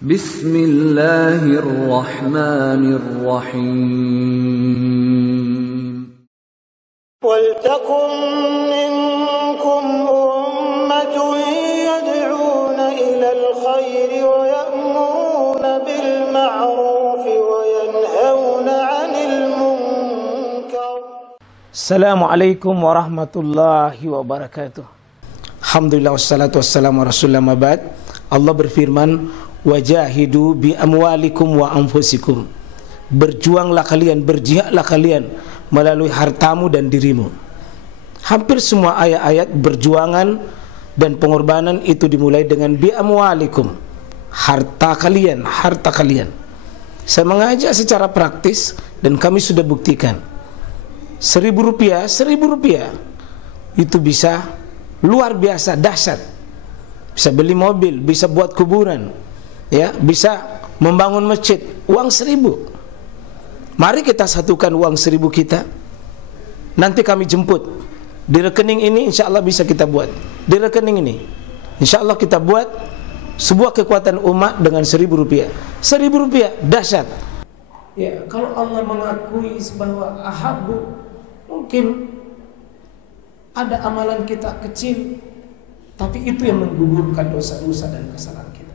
Bismillahirrahmanirrahim. وَلْتَكُنْ مِنْكُمْ أُمَّةٌ يَدْعُونَ إِلَى الْخَيْرِ وَيَأْمُرُونَ بِالْمَعْرُوفِ وَيَنْهَوْنَ عَنِ الْمُنْكَرِ. Assalamualaikum warahmatullahi wabarakatuh. Alhamdulillah wassalatu wassalamu ala rasulillah mabad. Allah berfirman, wajahidu bi amwalikum wa anfusikum. Berjuanglah kalian, berjihadlah kalian melalui hartamu dan dirimu. Hampir semua ayat-ayat berjuangan dan pengorbanan itu dimulai dengan bi amwalikum, harta kalian, harta kalian. Saya mengajak secara praktis dan kami sudah buktikan. Rp1.000 itu bisa luar biasa dahsyat. Bisa beli mobil, bisa buat kuburan, ya, bisa membangun masjid. Uang 1.000. Mari kita satukan uang 1.000 kita. Nanti kami jemput. Di rekening ini insya Allah bisa kita buat. Di rekening ini insya Allah kita buat sebuah kekuatan umat dengan Rp1.000. Rp1.000 dahsyat. Ya, kalau Allah mengakui bahwa ahabu, mungkin ada amalan kita kecil, tapi itu yang menggugurkan dosa-dosa dan kesalahan kita.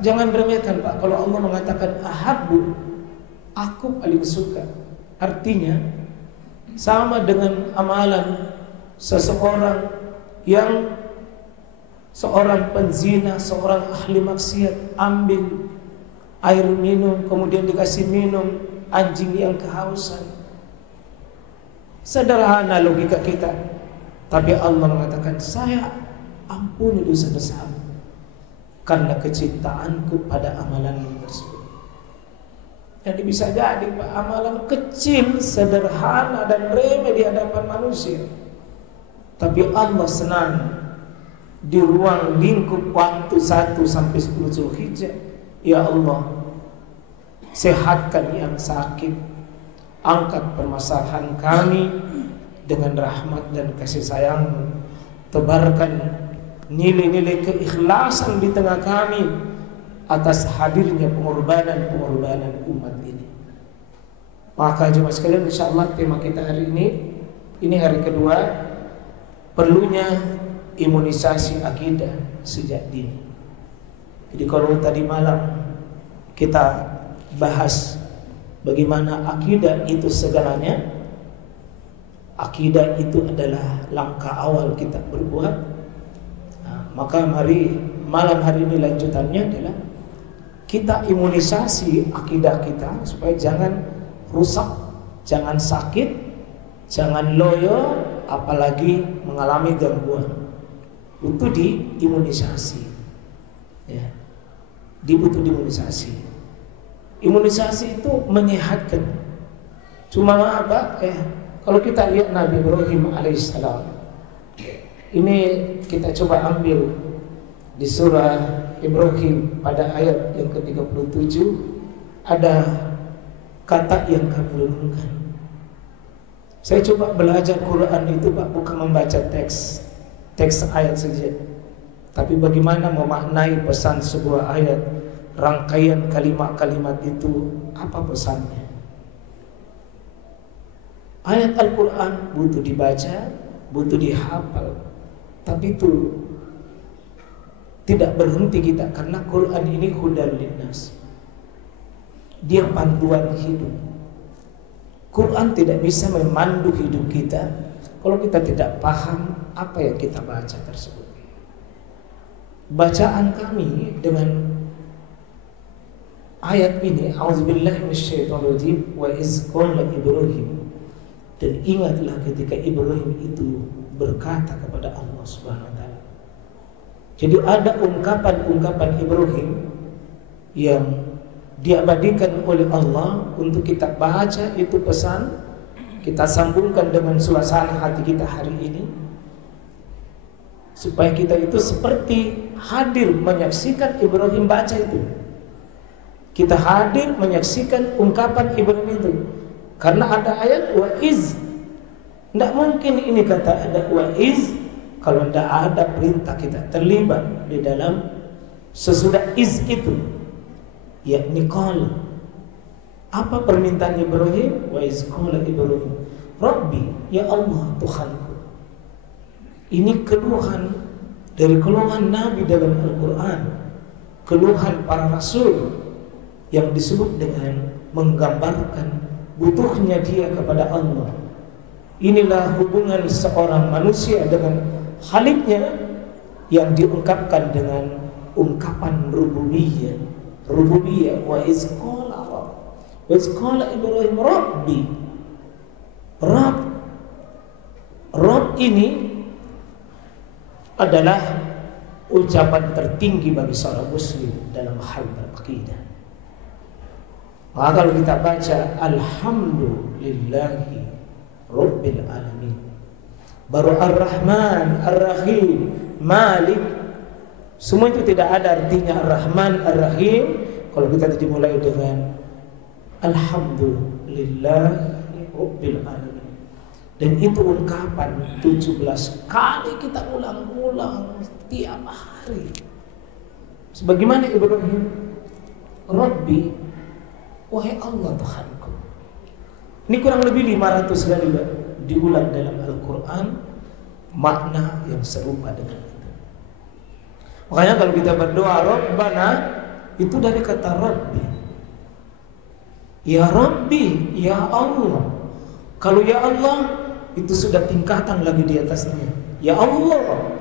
Jangan remehkan, Pak. Kalau Allah mengatakan ahabu, aku paling suka, artinya sama dengan amalan seseorang yang seorang penzina, seorang ahli maksiat ambil air minum kemudian dikasih minum anjing yang kehausan. Sederhana logika kita, tapi Allah mengatakan saya ampuni dosa-dosamu karena kecintaanku pada amalanmu tersebut. Jadi bisa jadi Pak, amalan kecil, sederhana dan remeh di hadapan manusia, tapi Allah senang di ruang lingkup waktu 1 sampai 10 Zulhijjah. Ya Allah, sehatkan yang sakit, angkat permasalahan kami dengan rahmat dan kasih sayang-Mu, tebarkan nilai-nilai keikhlasan di tengah kami atas hadirnya pengorbanan umat ini. Maka jemaah sekalian, insyaallah tema kita hari ini hari kedua, perlunya imunisasi akidah sejak dini. Jadi kalau tadi malam kita bahas bagaimana akidah itu segalanya, akidah itu adalah langkah awal kita berbuat. Maka mari malam hari ini lanjutannya adalah kita imunisasi akidah kita supaya jangan rusak, jangan sakit, jangan loyo, apalagi mengalami gangguan. Itu diimunisasi, ya, dibutuh imunisasi. Imunisasi itu menyehatkan. Cuma apa? Kalau kita lihat Nabi Ibrahim alaihissalam, ini kita coba ambil di surah Ibrahim pada ayat yang ke-37 ada kata yang kami renungkan. Saya coba belajar Quran itu Pak, bukan membaca teks ayat saja, tapi bagaimana memaknai pesan sebuah ayat, rangkaian kalimat-kalimat itu apa pesannya. Ayat Al-Quran butuh dibaca, butuh dihafal, tapi itu tidak berhenti kita, karena Quran ini hudal linnas. Dia panduan hidup. Quran tidak bisa memandu hidup kita kalau kita tidak paham apa yang kita baca tersebut. Bacaan kami dengan ayat ini, auzubillahi minasyaitonirrajim, wa iz qala Ibrahim, dan ingatlah ketika Ibrahim itu berkata kepada Allah Subhanahu wa taala. Jadi ada ungkapan-ungkapan Ibrahim yang diabadikan oleh Allah untuk kita baca, itu pesan, kita sambungkan dengan suasana hati kita hari ini, supaya kita itu seperti hadir menyaksikan Ibrahim baca itu. Kita hadir menyaksikan ungkapan Ibrahim itu, karena ada ayat wa iz. Tidak mungkin ini kata ada wa iz kalau tidak ada perintah kita terlibat di dalam sesudah iz itu, yakni qala. Apa permintaan Ibrahim? Wa iz qala Ibrahim Rabbi, ya Allah Tuhanku. Ini keluhan dari keluhan Nabi dalam Al-Quran, keluhan para rasul yang disebut dengan menggambarkan butuhnya dia kepada Allah. Inilah hubungan seorang manusia dengan Khaliknya yang diungkapkan dengan ungkapan rububiyah. Rububiyah, wa iz qala Ibrahim Rabbi. Rabb ini adalah ucapan tertinggi bagi seorang muslim dalam hal berakidah. Maka kalau kita baca alhamdulillahi rabbil alamin, baru ar-Rahman, ar-Rahim, Malik, semua itu tidak ada artinya ar-Rahman, ar-Rahim kalau kita dimulai dengan alhamdulillahi rabbil alamin. Dan itu ungkapan 17 kali kita ulang-ulang tiap hari. Sebagaimana Ibrahim, Rabbi, wahai Allah Tuhanku. Ini kurang lebih 500 kali diulang dalam Al-Quran, makna yang serupa dengan itu. Makanya kalau kita berdoa Rabbana, itu dari kata Rabbi. Ya Rabbi, ya Allah. Kalau ya Allah, itu sudah tingkatan lagi di atasnya. Ya Allah,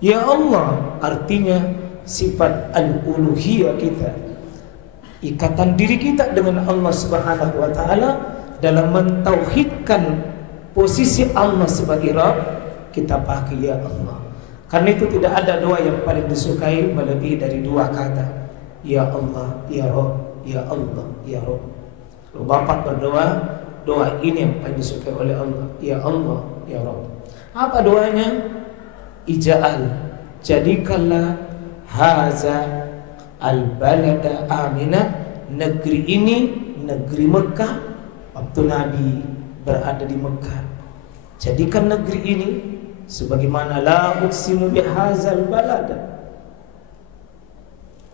ya Allah, artinya sifat al-uluhiyah kita, ikatan diri kita dengan Allah Subhanahu wa ta'ala dalam mentauhidkan posisi Allah sebagai Rabb. Kita pakai ya Allah. Karena itu tidak ada doa yang paling disukai melebihi dari 2 kata, ya Allah, ya Rabb, ya Allah, ya Rabb. Kalau Bapak berdoa, doa ini yang paling disukai oleh Allah, ya Allah, ya Rabb. Apa doanya? Ija'al, jadikanlah haza al-balada aminah, negeri ini, negeri Mekah, waktu Nabi berada di Mekah. Jadikan negeri ini sebagaimana la uqsimu bihazal balada,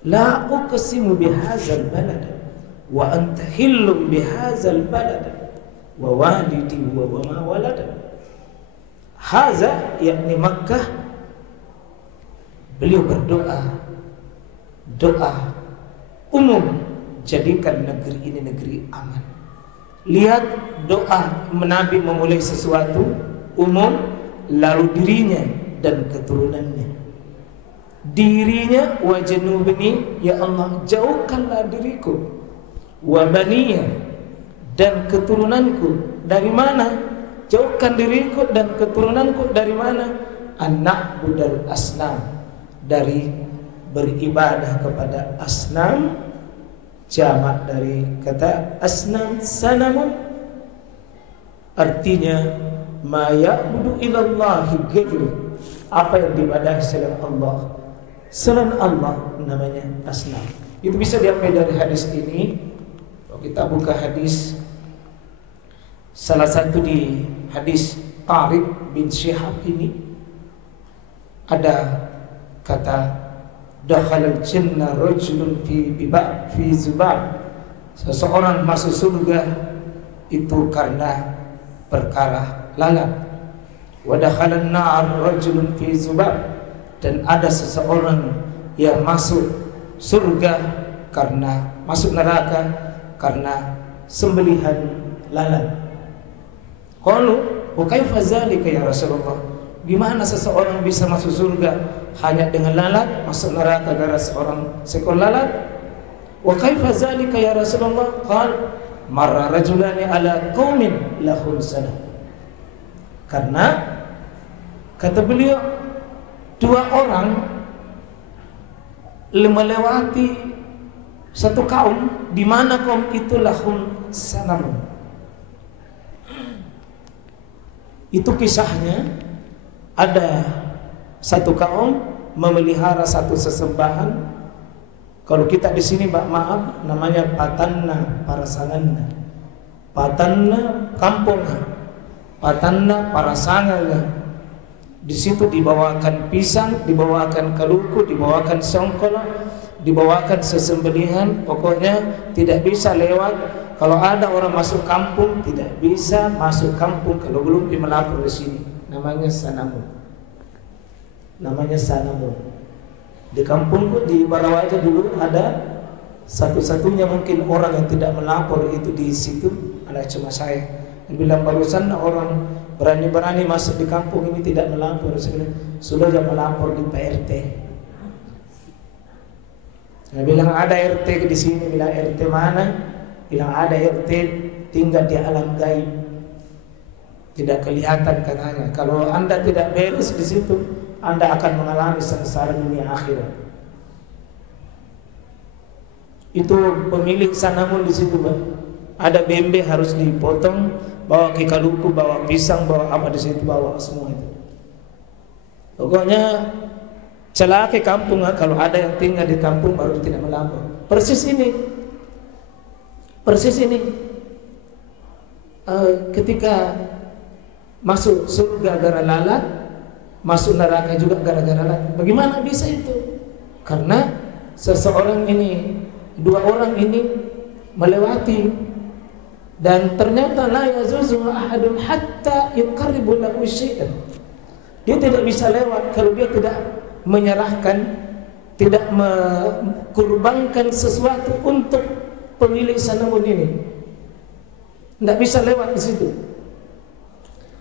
la uqsimu bihazal balada wa anta hillum bihazal balada wa walidi wa ma walada. Haza yakni Makkah. Beliau berdoa doa umum, jadikan negeri ini negeri aman. Lihat doa Nabi memulai sesuatu umum, lalu dirinya dan keturunannya. Dirinya wa janubni, ya Allah jauhkanlah diriku, wa baniya, dan keturunanku. Dari mana? Jauhkan diriku dan keturunanku dari mana? Anak budal asnam, dari beribadah kepada asnam, jamak dari kata asnam, sanamun, artinya ma ya'budu ilallahi ghairu, apa yang diibadahi selain Allah. Selain Allah namanya asnam. Itu bisa diambil dari hadis ini. Kalau kita buka hadis, salah satu di hadis Tariq bin Syihab ini ada kata dakhalal jannah rajulun fi zubab, seseorang masuk surga itu karena perkara lalat. Wa dakhalan nar rajulun fi zubab, dan ada seseorang yang masuk surga karena masuk neraka karena sembelihan lalat. Qalu wa kaifa zalika ya Rasulullah? Gimana seseorang bisa masuk surga hanya dengan lalat, masuk neraka gara seorang seekor lalat? Wa kaifa zalika ya Rasulullah? Qal marra rajulani ala qaumin lahum sana. Karena kata beliau, 2 orang melewati satu kaum di mana kaum itu lahum sanamun. Itu kisahnya, ada satu kaum memelihara satu sesembahan. Kalau kita di sini maaf namanya patanna parasanganna. Patanna kampung, patanna parasanganna. Di situ dibawakan pisang, dibawakan kaluku, dibawakan songkol, dibawakan sesembelihan, pokoknya tidak bisa lewat. Kalau ada orang masuk kampung, tidak bisa masuk kampung kalau belum melapor di sini. Namanya sanamun. Namanya sanamun. Di kampungku di Barawaja dulu ada satu-satunya mungkin orang yang tidak melapor itu di situ adalah cuma saya. Dia bilang barusan orang berani-berani masuk di kampung ini tidak melapor. Saya bilang sudah jangan melapor di PRT. Dia bilang ada RT di sini. Bilang RT mana? Bilang ada RT tinggal di alam gaib, tidak kelihatan katanya. Kalau anda tidak beres di situ, anda akan mengalami sengsara dunia akhirat. Itu pemilik sanamun di situ, Bang. Ada bembe harus dipotong, bawa kikaluku, bawa pisang, bawa apa di situ, bawa semua itu. Pokoknya celaka kampung. Kalau ada yang tinggal di kampung baru tidak melapor. Persis ini. Ketika masuk surga gara lalat, masuk neraka juga gara-gara lalat. Bagaimana bisa itu? Karena seseorang ini, dua orang ini melewati, dan ternyata la yazuzu ahadun hatta yuqarribu lahu syai'an. Dia tidak bisa lewat kalau dia tidak menyerahkan, tidak mengorbankan sesuatu untuk pemilik sanamun ini. Tidak bisa lewat di situ.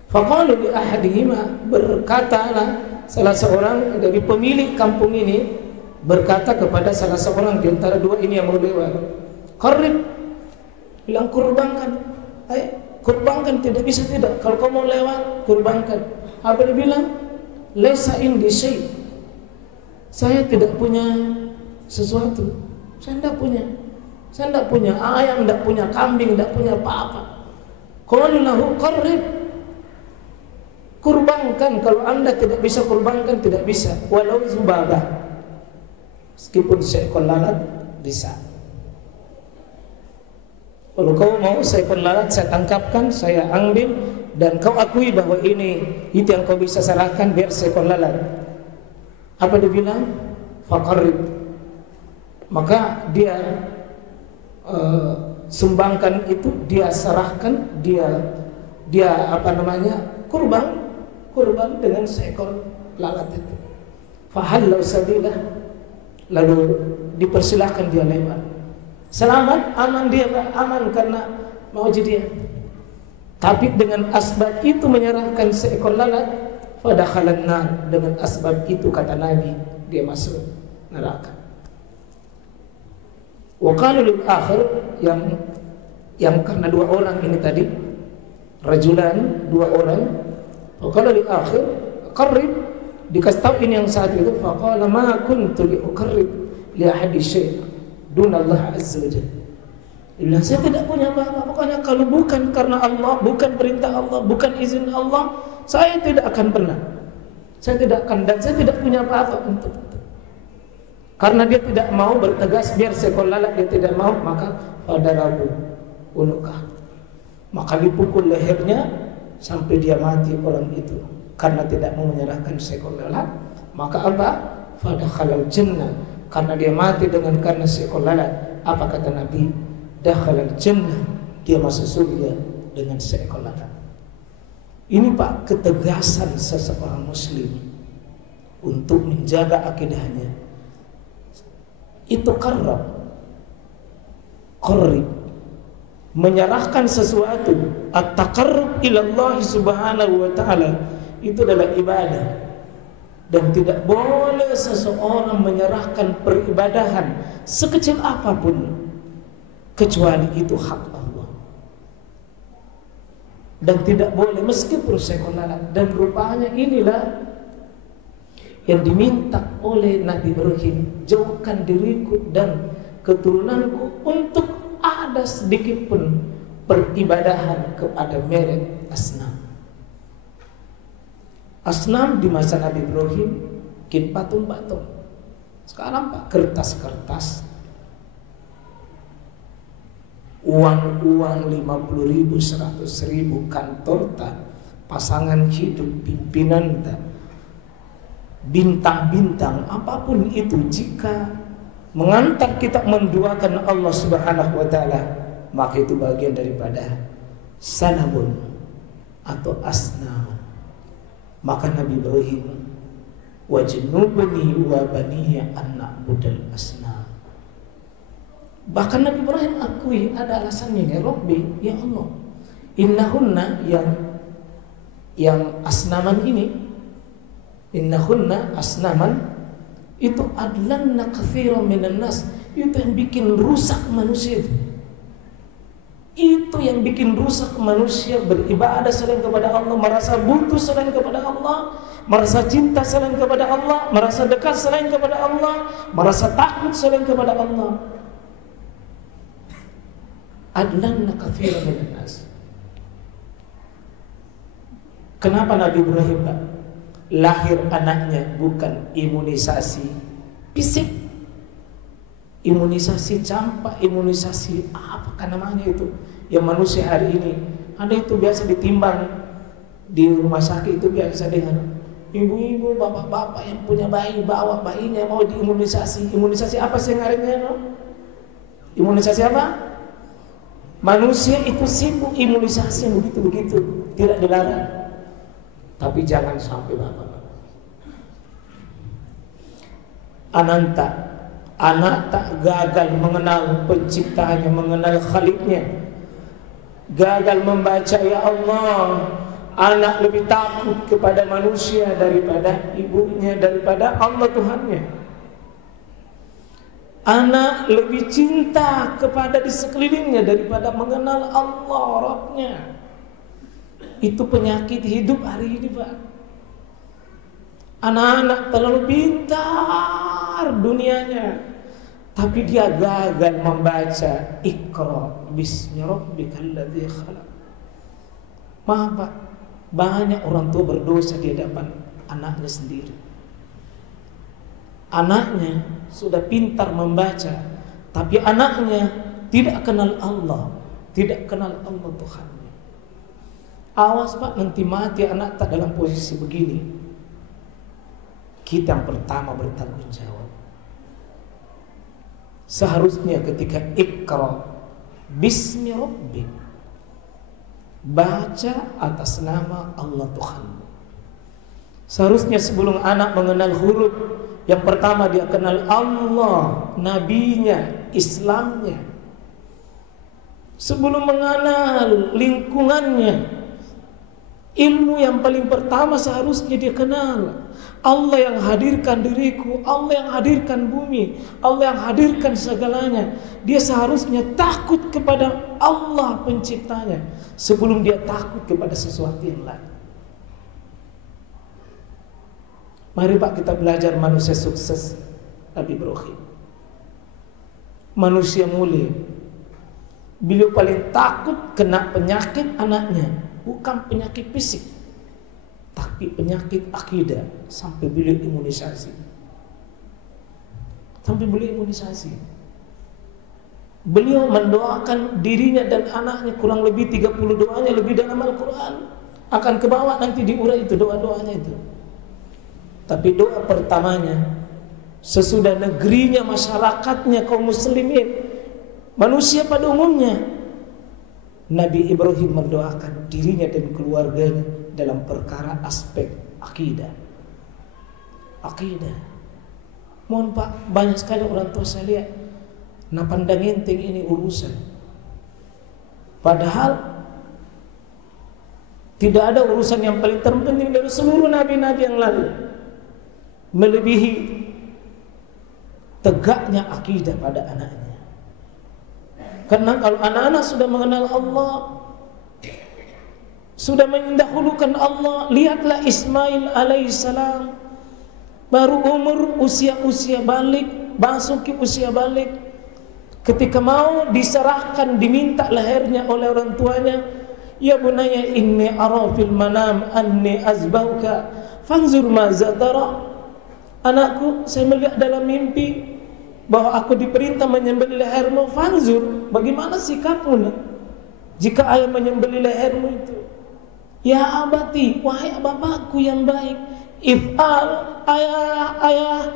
Faqalu li ahadihima, berkatalah salah seorang dari pemilik kampung ini berkata kepada salah seorang di antara dua ini yang mau lewat, qarrib, bilang kurbankan. Kurbankan, tidak bisa tidak. Kalau kau mau lewat, kurbankan. Apa dia bilang? Laisa indi syai'. Saya tidak punya sesuatu. Saya tidak punya. Saya tidak punya ayam, tidak punya kambing, tidak punya apa-apa. Qalu lahu qarrib, kurbankan. Kalau anda tidak bisa kurbankan, tidak bisa. Walau zubabah, meskipun seekor lalat bisa. Kalau kau mau seekor lalat saya tangkapkan, saya ambil, dan kau akui bahwa ini itu yang kau bisa serahkan, biar seekor lalat. Apa dia bilang? Faqarrib. Maka dia sumbangkan itu, dia serahkan, dia apa namanya, kurban dengan seekor lalat itu. Fahallau sabilah, lalu dipersilahkan dia lewat. Selamat, aman dia, aman karena mau jadi dia. Tapi dengan asbab itu menyerahkan seekor lalat, fadakhalan nar, dengan asbab itu kata Nabi dia masuk neraka. Wa qalu lil akhir, yang karena dua orang ini tadi, rajulan, dua orang. Wa qala lil akhir qarrib, dikasih tahu ini yang saat itu, fa qala ma kuntu li uqarrib li ahadi syai' dun Allah azza wa jalla. Bilang saya tidak punya apa-apa, pokoknya kalau bukan karena Allah, bukan perintah Allah, bukan izin Allah, saya tidak akan pernah. Saya tidak akan, dan saya tidak punya apa-apa untuk itu. Karena dia tidak mau bertegas biar seekor lalat, dia tidak mau, maka fadarabu unukah, maka dipukul lehernya sampai dia mati orang itu. Karena tidak mau menyerahkan seekor lalat, maka apa? Fadakhalal jannah, karena dia mati dengan karena seekor lalat. Apa kata Nabi? Dakhalal jannah, dia masuk surga dengan seekor lalat. Ini Pak, ketegasan seseorang muslim untuk menjaga akidahnya. Itu qarrab, menyerahkan sesuatu, at-taqarrub ila Allah subhanahu wa ta'ala, itu adalah ibadah. Dan tidak boleh seseorang menyerahkan peribadahan sekecil apapun kecuali itu hak Allah. Dan tidak boleh meskipun seekor lalat. Dan rupanya inilah yang diminta oleh Nabi Ibrahim, jauhkan diriku dan keturunanku untuk ada sedikit pun peribadahan kepada merek asnam. Asnam di masa Nabi Ibrahim bikin patung-patung. Sekarang Pak, kertas-kertas, uang-uang 50.000, 100.000, kantor tak, pasangan hidup, pimpinan tak, bintang-bintang, apapun itu, jika mengantar kita menduakan Allah Subhanahu wa taala, maka itu bagian daripada sanabun atau asnam. Maka Nabi Ibrahim, wajnubni wa baniya an na'budal asnam. Bahkan Nabi Ibrahim akui ada alasannya, ya Rabbi, ya Allah, innahunna yang asnaman ini, innahunna asnaman itu adlanna katsiran minan nas, itu yang bikin rusak manusia. Itu yang bikin rusak manusia, beribadah selain kepada Allah, merasa butuh selain kepada Allah, merasa cinta selain kepada Allah, merasa dekat selain kepada Allah, merasa takut selain kepada Allah. Adlanna katsiran minan nas. Kenapa Nabi Ibrahim, Pak? Lahir anaknya bukan imunisasi fisik, imunisasi campak, imunisasi apa namanya itu, yang manusia hari ini ada itu biasa ditimbang di rumah sakit, itu biasa dengan ibu-ibu, bapak-bapak yang punya bayi, bawa bayinya mau diimunisasi. Imunisasi apa sih ngarannya, no? Imunisasi apa? Manusia itu sibuk imunisasi begitu-begitu, tidak dilarang. Tapi jangan sampai bapak-bapak anak tak gagal mengenal penciptanya, mengenal Khaliknya, gagal membaca ya Allah. Anak lebih takut kepada manusia daripada ibunya, daripada Allah Tuhannya. Anak lebih cinta kepada di sekelilingnya daripada mengenal Allah Rabbnya. Itu penyakit hidup hari ini, Pak. Anak-anak terlalu pintar dunianya, tapi dia gagal membaca Iqra bismi rabbikal ladzi khalaq. Maaf, Pak, banyak orang tua berdosa di hadapan anaknya sendiri. Anaknya sudah pintar membaca, tapi anaknya tidak kenal Allah, tidak kenal Allah Tuhan. Awas, Pak, nanti mati anak tak dalam posisi begini. Kita yang pertama bertanggung jawab. Seharusnya ketika Iqra bismi rabbik, baca atas nama Allah Tuhan. Seharusnya sebelum anak mengenal huruf, yang pertama dia kenal Allah, nabinya, Islamnya. Sebelum mengenal lingkungannya, ilmu yang paling pertama seharusnya dia kenal Allah yang hadirkan diriku, Allah yang hadirkan bumi, Allah yang hadirkan segalanya. Dia seharusnya takut kepada Allah penciptanya sebelum dia takut kepada sesuatu yang lain. Mari, Pak, kita belajar manusia sukses Nabi Ibrahim, manusia mulia. Beliau paling takut kena penyakit anaknya, bukan penyakit fisik, tapi penyakit akidah. Sampai beliau imunisasi. Beliau mendoakan dirinya dan anaknya, kurang lebih 30 doanya lebih dalam Al-Quran. Akan ke bawah nanti diurai itu doa-doanya itu. Tapi doa pertamanya, sesudah negerinya, masyarakatnya, kaum muslimin, manusia pada umumnya, Nabi Ibrahim mendoakan dirinya dan keluarganya dalam perkara aspek akidah. Mohon, Pak, banyak sekali orang tua saya lihat nah pandang enteng ini urusan. Padahal tidak ada urusan yang paling terpenting dari seluruh nabi-nabi yang lalu melebihi tegaknya akidah pada anaknya. Karena kalau anak-anak sudah mengenal Allah, sudah mendahulukan Allah, lihatlah Ismail alaihissalam baru umur usia balik, masuki usia balik, ketika mau diserahkan, diminta lahirnya oleh orang tuanya, ya bunaya inni ara fil manam anni azbauka fanzur maza tara. Anakku, saya melihat dalam mimpi bahwa aku diperintah menyembelih lehermu. Fanzur, bagaimana sikapmu nak jika ayah menyembelih lehermu itu? Ya abati, wahai bapakku yang baik, if'al, ayah,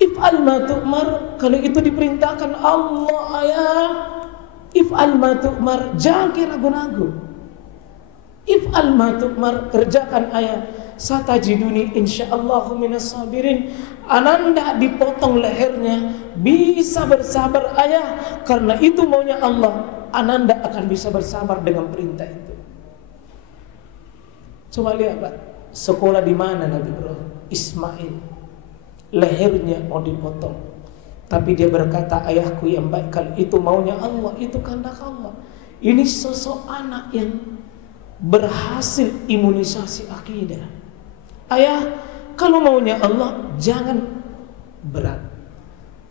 If'al ma tu'mar, kalau itu diperintahkan Allah ayah, if'al ma tu'mar, jangan ragu-ragu. If'al ma tu'mar, kerjakan ayah. Satajiduni insyaallahu minas sabirin. Ananda dipotong lehernya, bisa bersabar ayah, karena itu maunya Allah. Ananda akan bisa bersabar dengan perintah itu. Coba lihat Pak, sekolah di mana Nabi Ibrahim? Ismail, lehernya mau dipotong, tapi dia berkata, ayahku yang baik, kalau itu maunya Allah, itu kehendak Allah. Ini sosok anak yang berhasil imunisasi akidah. Ayah, kalau maunya Allah, jangan berat.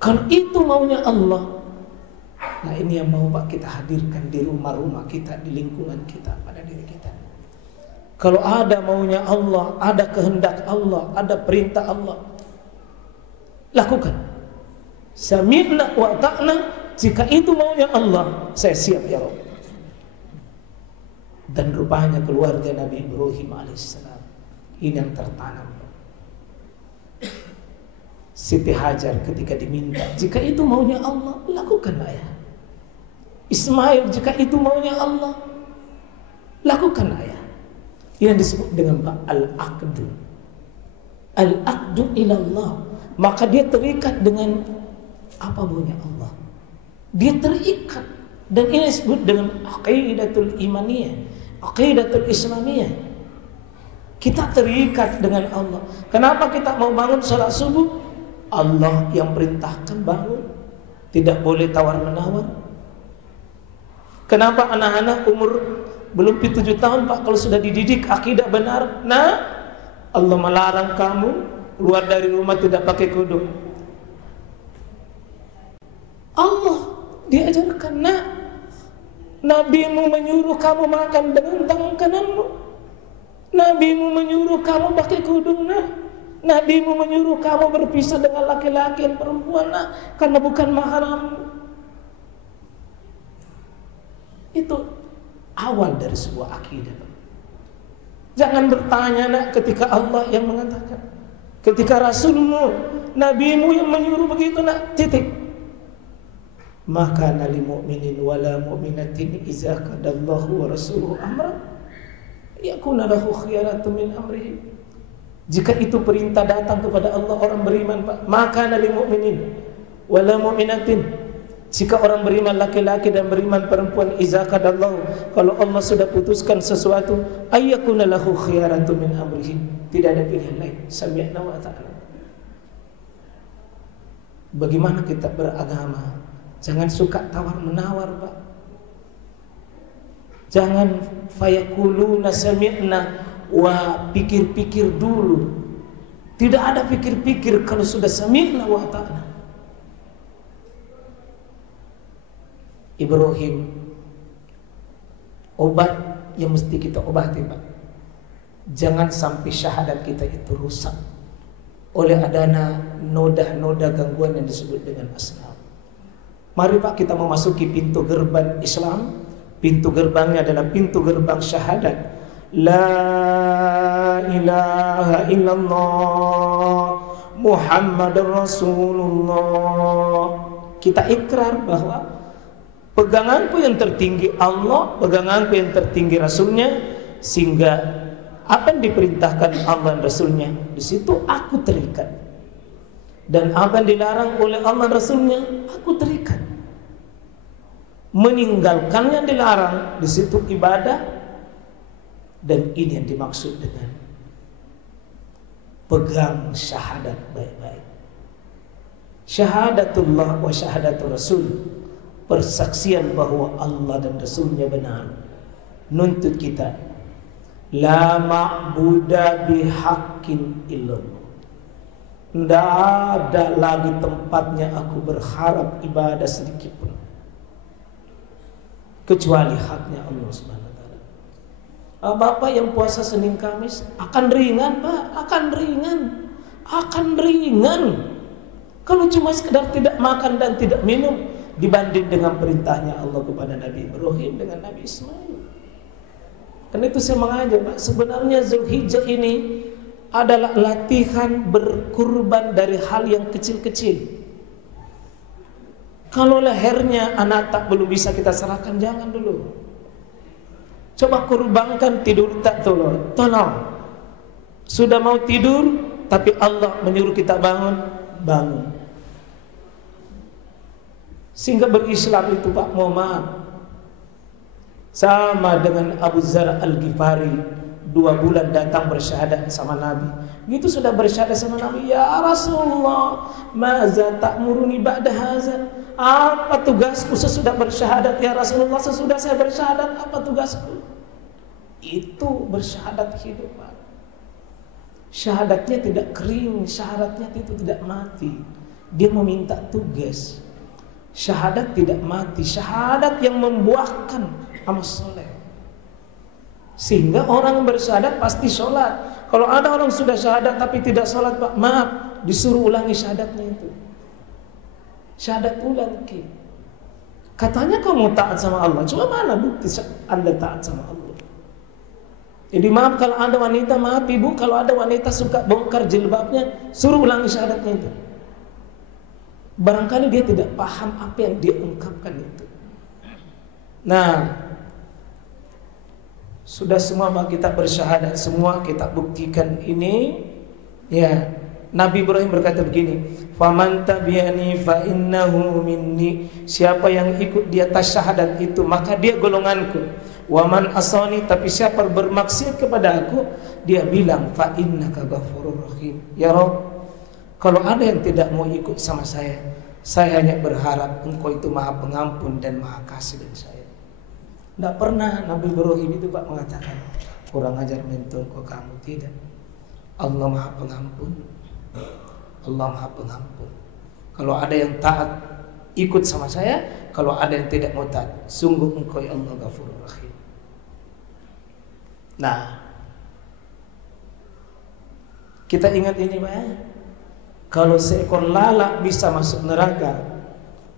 Kalau itu maunya Allah. Nah, ini yang mau Pak kita hadirkan di rumah-rumah kita, di lingkungan kita, pada diri kita. Kalau ada maunya Allah, ada kehendak Allah, ada perintah Allah, lakukan. Sami'na wa ta'na, jika itu maunya Allah, saya siap ya Rabb. Dan rupanya keluarga Nabi Ibrahim alaihissalam ini yang tertanam. Siti Hajar ketika diminta, jika itu maunya Allah, lakukanlah ya. Ismail, jika itu maunya Allah, lakukanlah ya. Ini yang disebut dengan al-aqdu. Al-aqdu ilallah. Maka dia terikat dengan apa maunya Allah. Dia terikat. Dan ini disebut dengan aqidatul imaniyah, aqidatul islamiyah. Kita terikat dengan Allah. Kenapa kita mau bangun salat subuh? Allah yang perintahkan bangun. Tidak boleh tawar-menawar. Kenapa anak-anak umur belum 7 tahun Pak, kalau sudah dididik akidah benar, nah Allah melarang kamu keluar dari rumah tidak pakai kudung. Allah diajarkan, nah nabimu menyuruh kamu makan dengan tangan kananmu, nabimu menyuruh kamu pakai kudung, nah nabimu menyuruh kamu berpisah dengan laki-laki dan perempuan, nah karena bukan mahrammu. Itu awal dari sebuah akidah. Jangan bertanya nak, ketika Allah yang mengatakan, ketika Rasulmu, nabimu yang menyuruh begitu nak, titik. Maka nali mu'minin wala mu'minatin iza qadallahu wa rasuluhu amra yakuna lahu khiyaratu min amrihi. Jika itu perintah datang kepada Allah, orang beriman Pak, maka nali mu'minin wala mu'minatin, jika orang beriman laki-laki dan beriman perempuan, iza qadallahu, kalau Allah sudah putuskan sesuatu, ayyakuna lahu khiyaratu min amrihi, tidak ada pilihan lain. Sami'na wa ata'na. Bagaimana kita beragama? Jangan suka tawar-menawar Pak. Jangan fayaquluna sami'na wa pikir-pikir dulu. Tidak ada pikir-pikir kalau sudah sami'na wa ata'na. Ibrahim, obat yang mesti kita obati Pak. Jangan sampai syahadat kita itu rusak oleh adanya noda-noda gangguan yang disebut dengan asnam. Mari Pak kita memasuki pintu gerbang Islam. Pintu gerbangnya adalah pintu gerbang syahadat. La ilaha illallah Muhammadur Rasulullah. Kita ikrar bahwa peganganku yang tertinggi Allah, peganganku yang tertinggi Rasulnya, sehingga apa yang diperintahkan Allah dan Rasulnya, di situ aku terikat. Dan apa yang dilarang oleh Allah dan Rasulnya, aku terikat. Meninggalkan yang dilarang, di situ ibadah. Dan ini yang dimaksud dengan pegang syahadat baik-baik. Syahadatullah wa syahadatul Rasul, persaksian bahwa Allah dan Rasulnya benar, nuntut kita la ma'buda bihaqqin illallah. Tidak ada lagi tempatnya aku berharap ibadah sedikit pun kecuali haknya Allah Subhanahu wa taala. Bapak yang puasa Senin Kamis akan ringan Pak, akan ringan kalau cuma sekedar tidak makan dan tidak minum, dibanding dengan perintahnya Allah kepada Nabi Ibrahim dengan Nabi Ismail. Karena itu saya mengajak Pak, sebenarnya Zulhijjah ini adalah latihan berkurban dari hal yang kecil-kecil. Kalau lehernya anak tak belum bisa kita serahkan, jangan dulu. Coba kurbankan tidur tak tolong. Sudah mau tidur, tapi Allah menyuruh kita bangun. Sehingga berislam itu Pak, mohon maaf, sama dengan Abu Dzar Al-Ghifari, 2 bulan datang bersyahadat sama Nabi. Gitu sudah bersyahadat sama Nabi, ya Rasulullah, maza ta'muruni ba'da haza? Apa tugasku sesudah bersyahadat ya Rasulullah? Sesudah saya bersyahadat, apa tugasku? Itu bersyahadat hidup Pak. Syahadatnya tidak kering, syahadatnya itu tidak mati. Dia meminta tugas. Syahadat tidak mati, syahadat yang membuahkan amal soleh. Sehingga orang yang bersyahadat pasti sholat. Kalau ada orang sudah syahadat tapi tidak sholat Pak, maaf, disuruh ulangi syahadatnya itu. Syahadat ulang ke. Katanya kamu taat sama Allah, cuma mana bukti Anda taat sama Allah? Jadi maaf kalau ada wanita, maaf ibu, kalau ada wanita suka bongkar jilbabnya, suruh ulangi syahadatnya itu. Barangkali dia tidak paham apa yang dia ungkapkan itu. Nah, sudah semua kita bersyahadat, semua kita buktikan ini. Ya, Nabi Ibrahim berkata begini, "Faman tabi'ani fa innahu minni." Siapa yang ikut di atas syahadat itu, maka dia golonganku. Wa man asani, tapi siapa bermaksiat kepada aku, dia bilang, "Fa innaka ghafurur rahim." Ya Rabb, kalau ada yang tidak mau ikut sama saya hanya berharap Engkau itu Maha Pengampun dan Maha Kasih dan saya. Tidak pernah Nabi Ibrahim itu Pak mengatakan kurang ajar mentor kok kamu, tidak. Allah Maha Pengampun. Allah Maha Pengampun. Kalau ada yang taat ikut sama saya, kalau ada yang tidak mau taat, sungguh Engkau ya Allah Ghafurur Rahim. Nah, kita ingat ini Pak ya. Kalau seekor lalat bisa masuk neraka,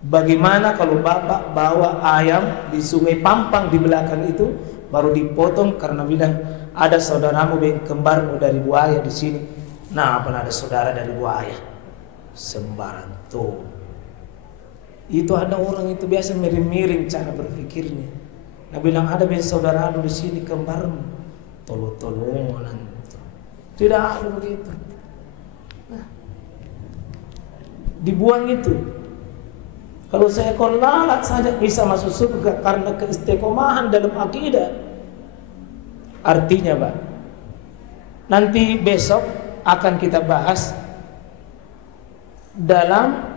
bagaimana kalau bapak bawa ayam di sungai Pampang di belakang itu, baru dipotong karena bilang ada saudaramu kembarmu dari buaya di sini. Nah, pernah ada saudara dari buaya, sembarang tuh. Itu ada orang itu biasa miring-miring cara berpikirnya. Nah bilang ada saudaramu di sini kembarmu, tolong-tolongan. Tidak ada begitu. Nah, dibuang itu. Kalau seekor lalat saja bisa masuk surga karena keistiqomahan dalam akidah. Artinya Pak, nanti besok akan kita bahas dalam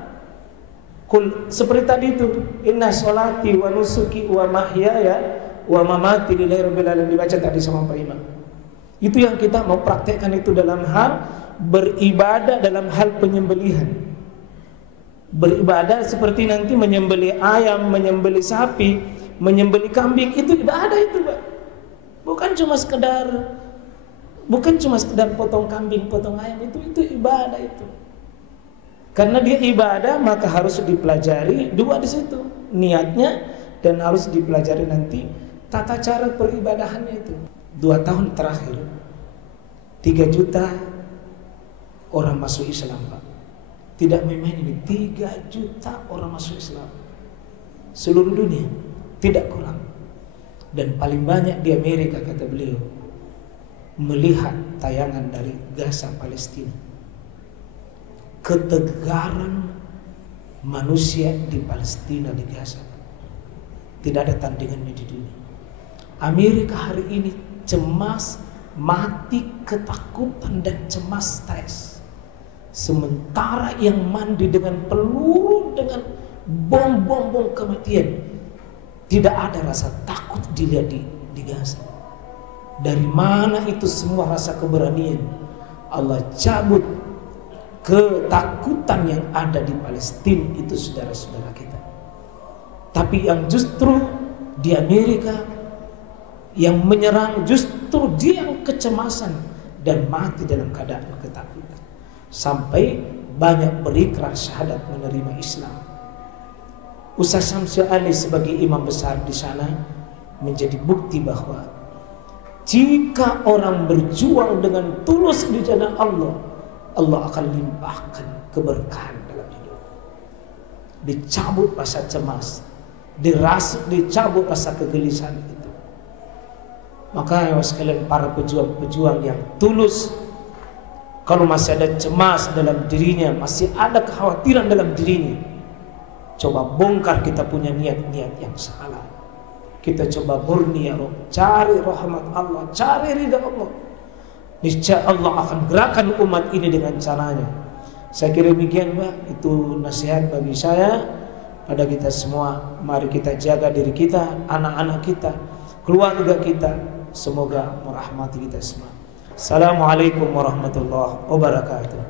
seperti tadi itu, inna sholati wa nusuki wa mahyaya wa mamati lillahi rabbil alamin, dibaca tadi sama Pak Imam. Itu yang kita mau praktekkan itu dalam hal beribadah, dalam hal penyembelihan. Beribadah seperti nanti menyembelih ayam, menyembelih sapi, menyembelih kambing, itu ibadah itu Pak. Bukan cuma sekedar potong kambing, potong ayam, itu ibadah itu. Karena dia ibadah maka harus dipelajari dua di situ, niatnya, dan harus dipelajari nanti tata cara peribadahannya itu. 2 tahun terakhir 3 juta orang masuk Islam Pak. Tidak main-main ini, 3 juta orang masuk Islam seluruh dunia, tidak kurang. Dan paling banyak di Amerika kata beliau, melihat tayangan dari Gaza Palestina. Ketegaran manusia di Palestina, di Gaza, tidak ada tandingannya di dunia. Amerika hari ini cemas, mati ketakutan dan cemas, stres. Sementara yang mandi dengan peluru, dengan bom kematian, tidak ada rasa takut dilihat di Gaza. Dari mana itu semua rasa keberanian? Allah cabut ketakutan yang ada di Palestina itu, saudara-saudara kita. Tapi yang justru di Amerika yang menyerang, justru dia yang kecemasan dan mati dalam keadaan ketakutan. Sampai banyak berikrar syahadat menerima Islam. Ustaz Syamsul Ali sebagai imam besar di sana menjadi bukti bahwa Jika orang berjuang dengan tulus di jalan Allah, Allah akan limpahkan keberkahan dalam hidup. Dicabut rasa cemas, dicabut rasa kegelisahan itu. Maka ya sekalian para pejuang-pejuang yang tulus, kalau masih ada cemas dalam dirinya, masih ada kekhawatiran dalam dirinya, coba bongkar kita punya niat-niat yang salah. Kita coba murni ya Rabb, cari rahmat Allah, cari ridha Allah. Niscaya Allah akan gerakan umat ini dengan caranya. Saya kira demikian Mbak, itu nasihat bagi saya pada kita semua. Mari kita jaga diri kita, anak-anak kita, keluarga kita. Semoga merahmati kita semua. Assalamualaikum warahmatullahi wabarakatuh.